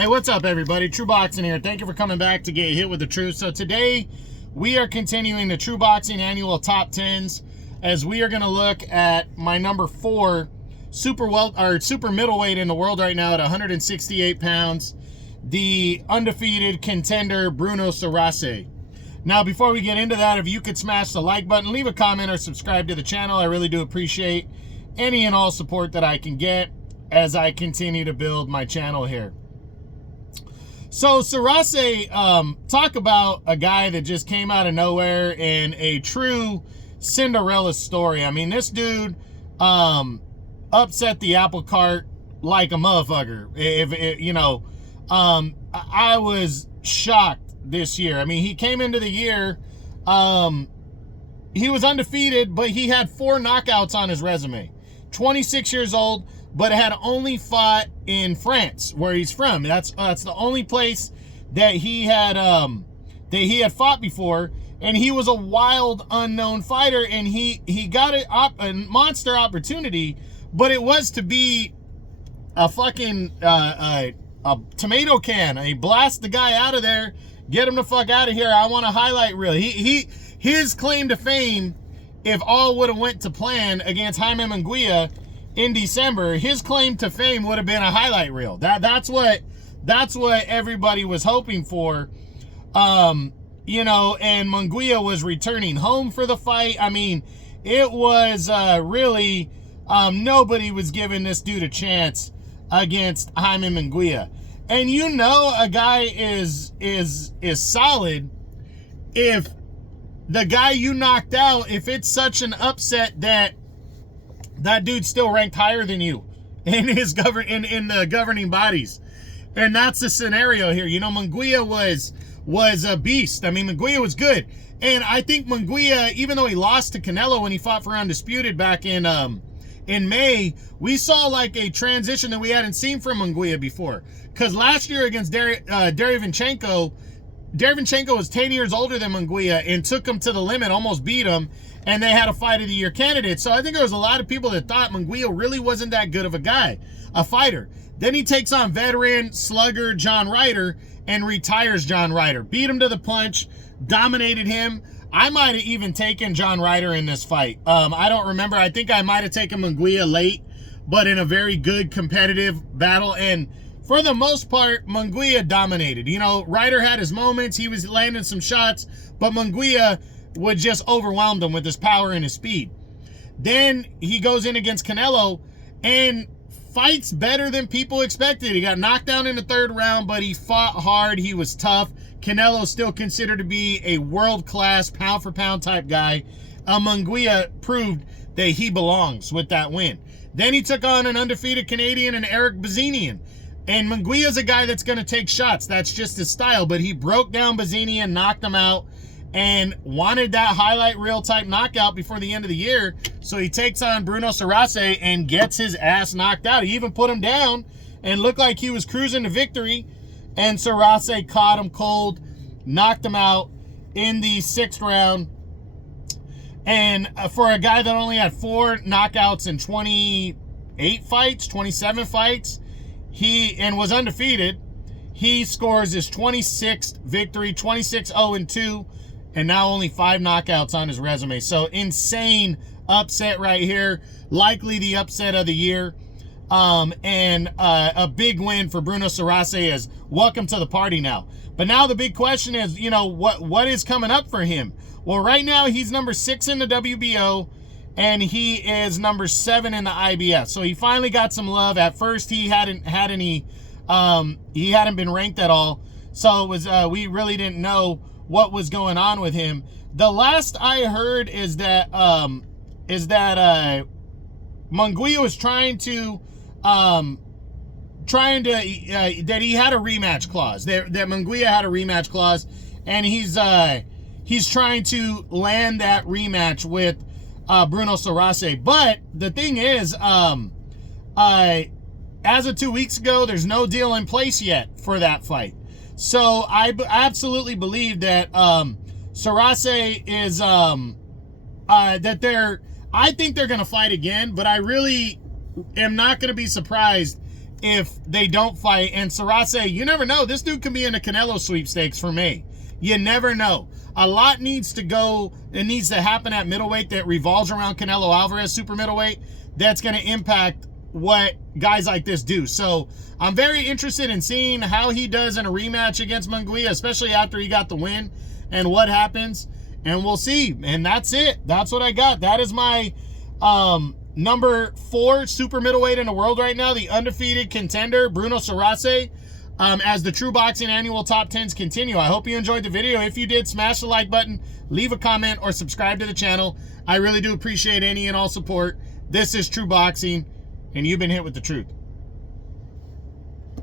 Hey, what's up, everybody? True Boxing here. Thank you for coming back to get hit with the truth. So today we are continuing the True Boxing annual top 10s as we are going to look at my number 4 super middleweight in the world right now at 168 pounds, the undefeated contender Bruno Surace. Now, before we get into that, if you could smash the like button, leave a comment, or subscribe to the channel, I really do appreciate any and all support that I can get as I continue to build my channel here. So Surace, talk about a guy that just came out of nowhere in a true Cinderella story. I mean, this dude upset the apple cart like a motherfucker. I was shocked this year. I mean, he came into the year, he was undefeated, but he had 4 knockouts on his resume. 26 years old, but had only fought in France, where he's from. That's the only place that he had fought before, and he was a wild, unknown fighter, and he got a monster opportunity, but it was to be a fucking a tomato can. He blast the guy out of there, get him the fuck out of here. I want a highlight reel. His claim to fame, if all would have went to plan against Jaime Munguia in December, his claim to fame would have been a highlight reel. That's what everybody was hoping for. And Munguia was returning home for the fight. I mean, it was really nobody was giving this dude a chance against Jaime Munguia. And a guy is solid if the guy you knocked out, if it's such an upset that dude's still ranked higher than you in his in the governing bodies. And that's the scenario here. Munguia was a beast. I mean, Munguia was good. And I think Munguia, even though he lost to Canelo when he fought for Undisputed back in May, we saw like a transition that we hadn't seen from Munguia before. Because last year against Derevyanchenko was 10 years older than Munguia and took him to the limit, almost beat him, and they had a Fight of the Year candidate. So I think there was a lot of people that thought Munguia really wasn't that good of a fighter. Then he takes on veteran slugger John Ryder and retires John Ryder. Beat him to the punch, dominated him. I might have even taken John Ryder in this fight. I don't remember. I think I might have taken Munguia late, but in a very good competitive battle. And for the most part, Munguia dominated. Ryder had his moments. He was landing some shots, but Munguia would just overwhelm them with his power and his speed. Then he goes in against Canelo and fights better than people expected. He got knocked down in the 3rd round, but he fought hard. He was tough. Canelo still considered to be a world-class pound-for-pound type guy. Munguia proved that he belongs with that win. Then he took on an undefeated Canadian and Eric Bazinian. And Munguia's a guy that's going to take shots. That's just his style. But he broke down Bazinian, knocked him out, and wanted that highlight reel type knockout before the end of the year. So he takes on Bruno Surace and gets his ass knocked out. He even put him down and looked like he was cruising to victory. And Surace caught him cold, knocked him out in the 6th round. And for a guy that only had 4 knockouts in 27 fights, and was undefeated, he scores his 26th victory, 26-0-2, and now only 5 knockouts on his resume. So insane upset right here, likely the upset of the year, and a big win for Bruno Surace as welcome to the party now. But now the big question is, what is coming up for him? Well, right now he's number 6 in the WBO, and he is number 7 in the IBF. So he finally got some love. At first, he hadn't been ranked at all. So it was we really didn't know what was going on with him. The last I heard is that Munguia was trying to that he had a rematch clause. That Munguia had a rematch clause, and he's trying to land that rematch with Bruno Surace. But the thing is, as of 2 weeks ago, there's no deal in place yet for that fight. So I absolutely believe that Surace is I think they're going to fight again, but I really am not going to be surprised if they don't fight. And Surace, you never know. This dude can be in a Canelo sweepstakes for me. You never know. A lot needs to go, it needs to happen at middleweight that revolves around Canelo Alvarez, super middleweight, that's going to impact what guys like this do. So I'm very interested in seeing how he does in a rematch against Munguia, especially after he got the win, and what happens. And we'll see. And that's it. That's what I got. That is my number 4 super middleweight in the world right now, the undefeated contender, Bruno Surace. As the True Boxing annual top 10s continue. I hope you enjoyed the video. If you did, smash the like button, leave a comment, or subscribe to the channel. I really do appreciate any and all support. This is True Boxing, and you've been hit with the truth.